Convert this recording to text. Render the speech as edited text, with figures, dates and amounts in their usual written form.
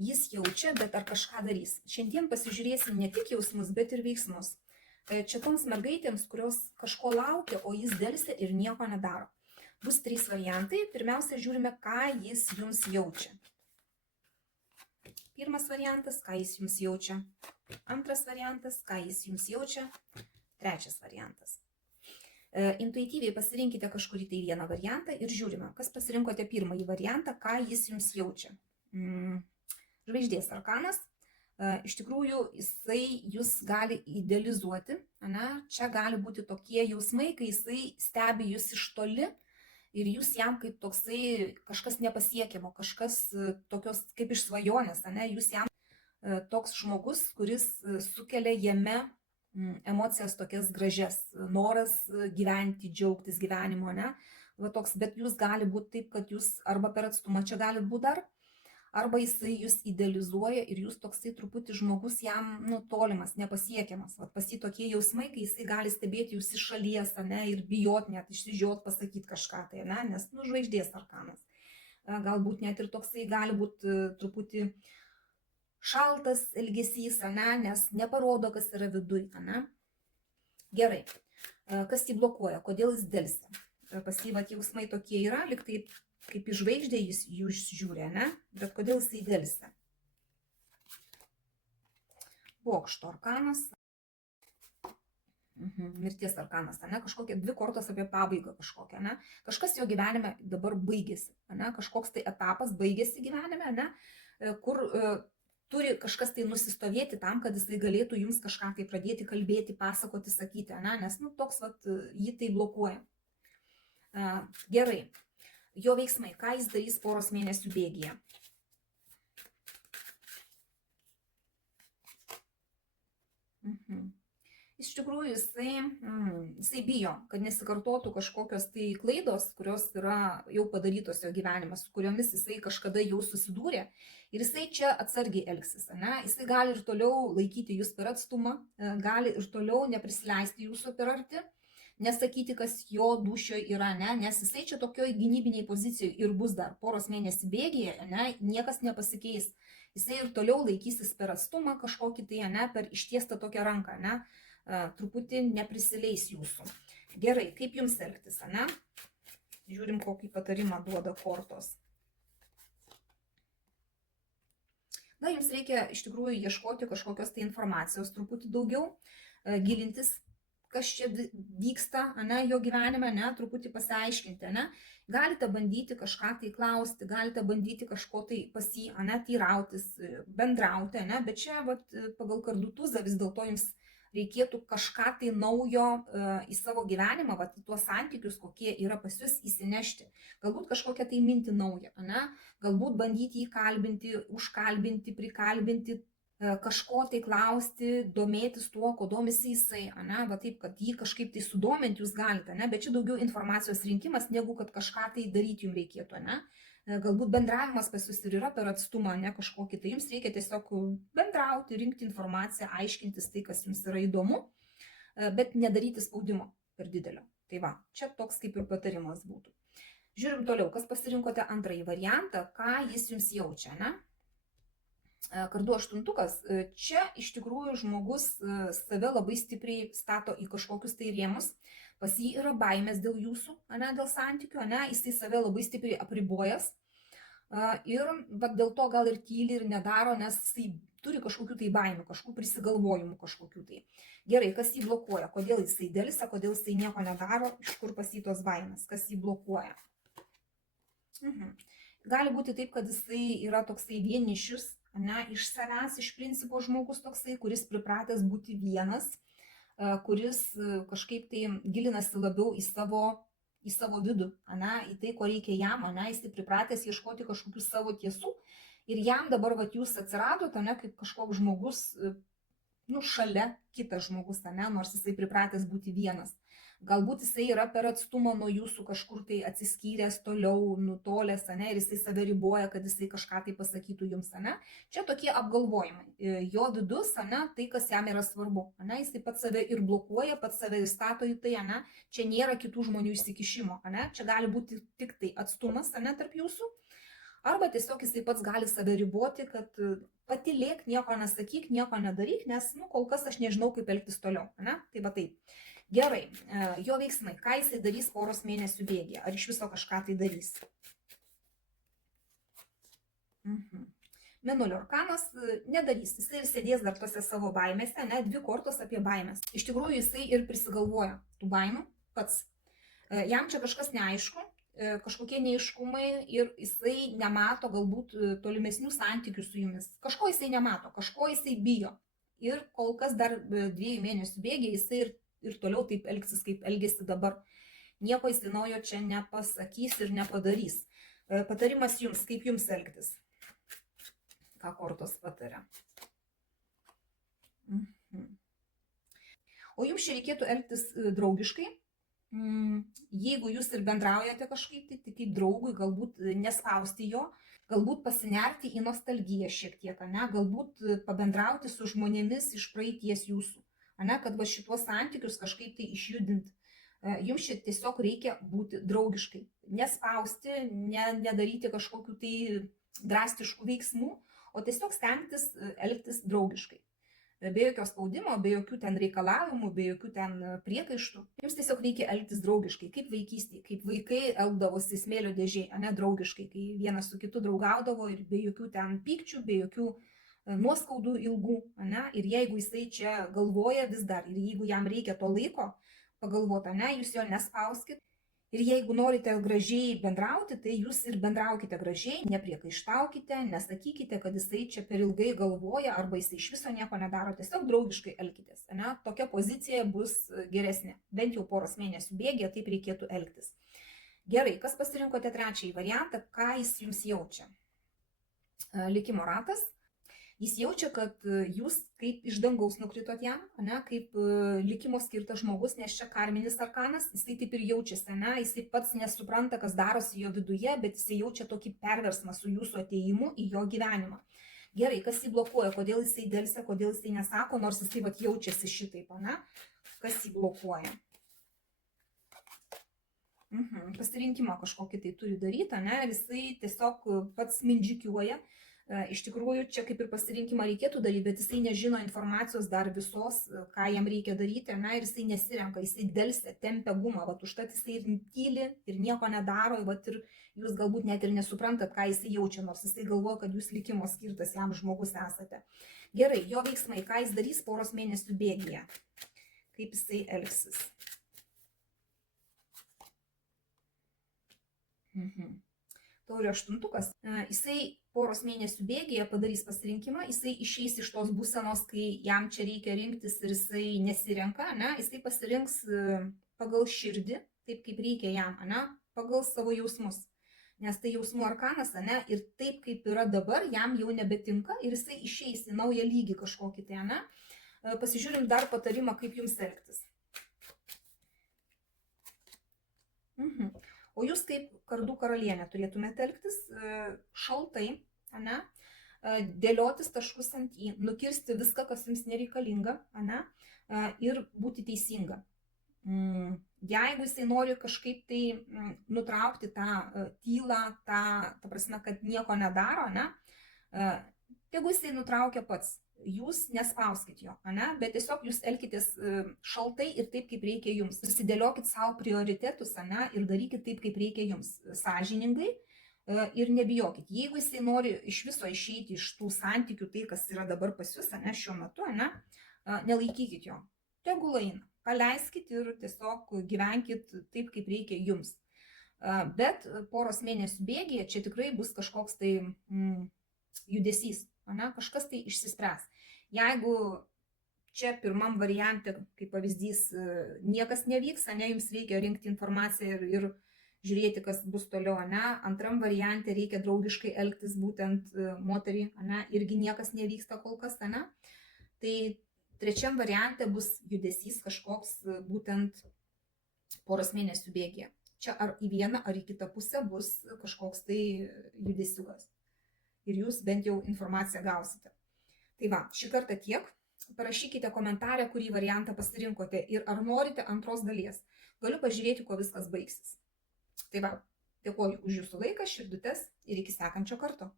Jis jaučia, bet ar kažką darys. Šiandien pasižiūrėsim ne tik jausmus, bet ir veiksmus. Čia toms mergaitėms, kurios kažko laukia, o jis delsia ir nieko nedaro. Bus 3 variantai. Pirmiausia, žiūrime, ką jis jums jaučia. Pirmas variantas, ką jis jums jaučia. Antras variantas, ką jis jums jaučia. Trečias variantas. Intuityviai pasirinkite kažkurį tai vieną variantą ir žiūrime, kas pasirinkote pirmąjį variantą, ką jis jums jaučia. Žvaigždės arkanas. Iš tikrųjų, jisai jūs gali idealizuoti. Čia gali būti tokie jausmai, kai jisai stebi jūs iš toli ir jūs jam kaip toksai kažkas nepasiekiamo, kažkas tokios kaip iš svajonės. Jūs jam toks žmogus, kuris sukelia jame emocijas tokias gražias, noras gyventi, džiaugtis gyvenimo. Va toks, bet jūs gali būti taip, kad jūs arba per atstumą čia gali būti dar, arba jisai jūs idealizuoja ir jūs toksai truputį žmogus jam tolimas, nepasiekiamas. Vat pas jį tokie jausmai, kai jisai gali stebėti jūs iš šalies, ir bijot net, išsižiot, pasakyti kažką tai, nes žvaigždės arkanas. Galbūt net ir toksai gali būti truputį šaltas elgesys, nes neparodo, kas yra viduj. Gerai, kas jį blokuoja, kodėl jis delsia? Pas jį jausmai tokie yra, lyg tai kaip į žvaigždę jūs žiūri, bet kodėl jisai delsia? Bokšto arkanas, mirties arkanas, kažkokia 2 kortos apie pabaigą kažkokią, kažkas jo gyvenime dabar baigėsi, kažkoks tai etapas baigėsi gyvenime, kur turi kažkas tai nusistovėti tam, kad jisai galėtų jums kažką tai pradėti kalbėti, pasakoti, sakyti, nes toks jį tai blokuoja. Gerai. Jo veiksmai, ką jis darys poros mėnesių bėgyje. Iš tikrųjų, jisai bijo, kad nesikartotų kažkokios tai klaidos, kurios yra jau padarytos jo gyvenimas, su kuriomis jisai kažkada jau susidūrė. Ir jisai čia atsargiai elgsis. Jisai gali ir toliau laikyti jūs per atstumą, gali ir toliau neprisileisti jūsų per arti. Nesakyti, kas jo dūšioje yra, nes jisai čia tokioj gynybiniai pozicijoje ir bus dar poros mėnesių bėgyje, niekas nepasikeis. Jisai ir toliau laikysis per atstumą kažkokį tai, per ištiestą tokią ranką, truputį neprisileis jūsų. Gerai, kaip jums elgtis, Žiūrim, kokį patarimą duoda kortos. Jums reikia iš tikrųjų ieškoti kažkokios tai informacijos truputį daugiau, gilintis, kas čia vyksta, jo gyvenime, truputį pasiaiškinti, Galite bandyti kažką tai klausti, galite bandyti kažko tai pas jį, teirautis, bendrauti, bet čia pagal kardų tuzą vis dėlto jums reikėtų kažką tai naujo į savo gyvenimą, į tuos santykius, kokie yra pas jūs, įsinešti. Galbūt kažkokią tai mintį naują, galbūt bandyti jį kalbinti, užkalbinti, prikalbinti, kažko tai klausti, domėtis tuo, ko domisi jisai, taip, kad jį kažkaip tai sudominti jūs galite, bet čia daugiau informacijos rinkimas, negu kad kažką tai daryti jums reikėtų, Galbūt bendravimas pas jūs ir yra per atstumą, kažkokį, tai jums reikia tiesiog bendrauti, rinkti informaciją, aiškintis tai, kas jums yra įdomu, bet nedaryti spaudimo per didelio. Tai va, čia toks kaip ir patarimas būtų. Žiūrim toliau, kas pasirinkote antrąjį variantą, ką jis jums jaučia, Kardų 8. Čia iš tikrųjų žmogus save labai stipriai stato į kažkokius tai rėmus, pas jį yra baimės dėl jūsų, dėl santykių, jisai save labai stipriai apribojęs ir dėl to gal ir tyli ir nedaro, nes jisai turi kažkokių tai baimių, kažkokių prisigalvojimų kažkokių tai. Gerai, kas jį blokuoja, kodėl jisai delsia, kodėl jisai nieko nedaro, iš kur pas jį tos baimės, kas jį blokuoja. Gali būti taip, kad jisai yra toksai vienišius, iš savęs, iš principo žmogus toksai, kuris pripratęs būti vienas, kuris kažkaip tai gilinasi labiau į savo vidų, į tai, ko reikia jam, jisai pripratęs ieškoti kažkokių savo tiesų ir jam dabar jūs atsiradote, kaip kažkoks žmogus, šalia kitas žmogus, nors jisai pripratęs būti vienas. Galbūt jisai yra per atstumą nuo jūsų kažkur tai atsiskyręs toliau, nutolęs, ir jisai save riboja, kad jisai kažką tai pasakytų jums, Čia tokie apgalvojimai. Jo vidus, tai, kas jam yra svarbu, Jisai pats save ir blokuoja, pats save įstato į tai, Čia nėra kitų žmonių įsikišimo, Čia gali būti tik tai atstumas, tarp jūsų. Arba tiesiog jisai pats gali save riboti, kad patylėk, nieko nesakyk, nieko nedaryk, nes, kol kas aš nežinau, kaip elgtis toliau, ne? Tai va taip. Gerai, jo veiksmai, ką jisai darys poros mėnesių bėgyje, ar iš viso kažką tai darys. Mėnulio arkanas nedarys, jisai ir sėdės dar tose savo baimėse, ne, 2 kortos apie baimės. Iš tikrųjų, jisai ir prisigalvoja tų baimių pats. Jam čia kažkas neaišku, kažkokie neiškumai ir jisai nemato galbūt tolimesnių santykių su jumis. Kažko jisai nemato, kažko jisai bijo. Ir kol kas dar 2 mėnesių bėgyje jisai ir toliau taip elgsis, kaip elgėsi dabar. Nieko jisai naujo čia nepasakys ir nepadarys. Patarimas jums, kaip jums elgtis. Ką kortos pataria. O jums čia reikėtų elgtis draugiškai. Jeigu jūs ir bendraujate kažkaip, tai kaip draugui, galbūt nespausti jo, galbūt pasinerti į nostalgiją šiek tiek, ne? Galbūt pabendrauti su žmonėmis iš praeities jūsų, ne? Kad va šituos santykius kažkaip tai išjudinti. Jums čia tiesiog reikia būti draugiškai, nespausti, nedaryti kažkokių tai drastiškų veiksmų, o tiesiog stengtis elgtis draugiškai. Be jokio spaudimo, be jokių ten reikalavimų, be jokių ten priekaištų. Jums tiesiog reikia elgtis draugiškai, kaip vaikystėje, kaip vaikai elgdavosi smėlio dėžėje, ne draugiškai, kai vienas su kitu draugaudavo ir be jokių ten pykčių, be jokių nuoskaudų ilgų. Ne? Ir jeigu jisai čia galvoja vis dar ir jeigu jam reikia to laiko pagalvoti, ne, jūs jo nespauskit. Ir jeigu norite gražiai bendrauti, tai jūs ir bendraukite gražiai, nepriekaištaukite, nesakykite, kad jisai čia per ilgai galvoja arba jisai iš viso nieko nedaro, tiesiog draugiškai elkitės. Ne? Tokia pozicija bus geresnė, bent jau poros mėnesių bėgyje taip reikėtų elgtis. Gerai, kas pasirinkote 3. variantą, ką jis jums jaučia? Likimo ratas. Jis jaučia, kad jūs kaip iš dangaus nukritot jam, ne, kaip likimo skirtas žmogus, nes čia karminis arkanas, jisai taip ir jaučiasi, ne, jisai pats nesupranta, kas darosi jo viduje, bet jisai jaučia tokį perversmą su jūsų atėjimu į jo gyvenimą. Gerai, kas jį blokuoja, kodėl jisai delsia, kodėl jisai nesako, nors jisai vat jaučiasi šitaip, ne, kas jį blokuoja. Pasirinkimą kažkokį tai turi daryti, ne, ir jisai tiesiog pats mindžikiuoja. Iš tikrųjų, čia kaip ir pasirinkimą reikėtų daryti, bet jisai nežino informacijos dar visos, ką jam reikia daryti, ne, ir jisai nesirenka, jisai delsia, tempia gumą, vat užtat jisai ir tyli ir nieko nedaro, vat ir jūs galbūt net ir nesuprantat, ką jisai jaučia, nors jisai galvoja, kad jūs likimo skirtas jam žmogus esate. Gerai, jo veiksmai, ką jis darys poros mėnesių bėgyje, kaip jisai elgsis. Taurių 8. Jisai poros mėnesių bėgyje padarys pasirinkimą, jisai išeis iš tos būsenos, kai jam čia reikia rinktis ir jisai nesirenka, ne? Jisai pasirinks pagal širdį, taip kaip reikia jam, ne? Pagal savo jausmus. Nes tai jausmų arkanas, ne? Ir taip kaip yra dabar, jam jau nebetinka ir jisai išeis į naują lygį kažkokį tai, ne? Pasižiūrim dar patarimą, kaip jums elgtis. O jūs kaip kardų karalienė turėtumėte elgtis šaltai, ne? Dėliotis taškus ant į, nukirsti viską, kas jums nereikalinga, ne? Ir būti teisinga. Jeigu jisai nori kažkaip tai nutraukti tą tylą, ta prasme, kad nieko nedaro, ne? Tegu jisai nutraukia pats. Jūs nespauskit jo, ne? Bet tiesiog jūs elkitės šaltai ir taip, kaip reikia jums. Susidėliokit savo prioritetus, ne? Ir darykit taip, kaip reikia jums, sąžiningai ir nebijokit. Jeigu jisai nori iš viso išeiti iš tų santykių, tai kas yra dabar pas jūs, ne, šiuo metu, ne? Nelaikykit jo. Tegul eina. Paleiskit ir tiesiog gyvenkit taip, kaip reikia jums. Bet poros mėnesių bėgyje čia tikrai bus kažkoks tai judesys. Ne, kažkas tai išsispręs. Jeigu čia pirmam variante, kaip pavyzdys, niekas nevyks, ne, jums reikia rinkti informaciją ir žiūrėti, kas bus toliau, ne, antram variante reikia draugiškai elgtis būtent moterį, ne, irgi niekas nevyksta kol kas, ne, tai trečiam variante bus judesys kažkoks būtent poros mėnesių bėgyje. Čia ar į vieną, ar į kitą pusę bus kažkoks tai judesiukas. Ir jūs bent jau informaciją gausite. Tai va, šį kartą tiek. Parašykite komentarę, kurį variantą pasirinkote ir ar norite antros dalies. Galiu pažiūrėti, kuo viskas baigsis. Tai va, Dėkoju už jūsų laiką, širdutes ir iki sekančio karto.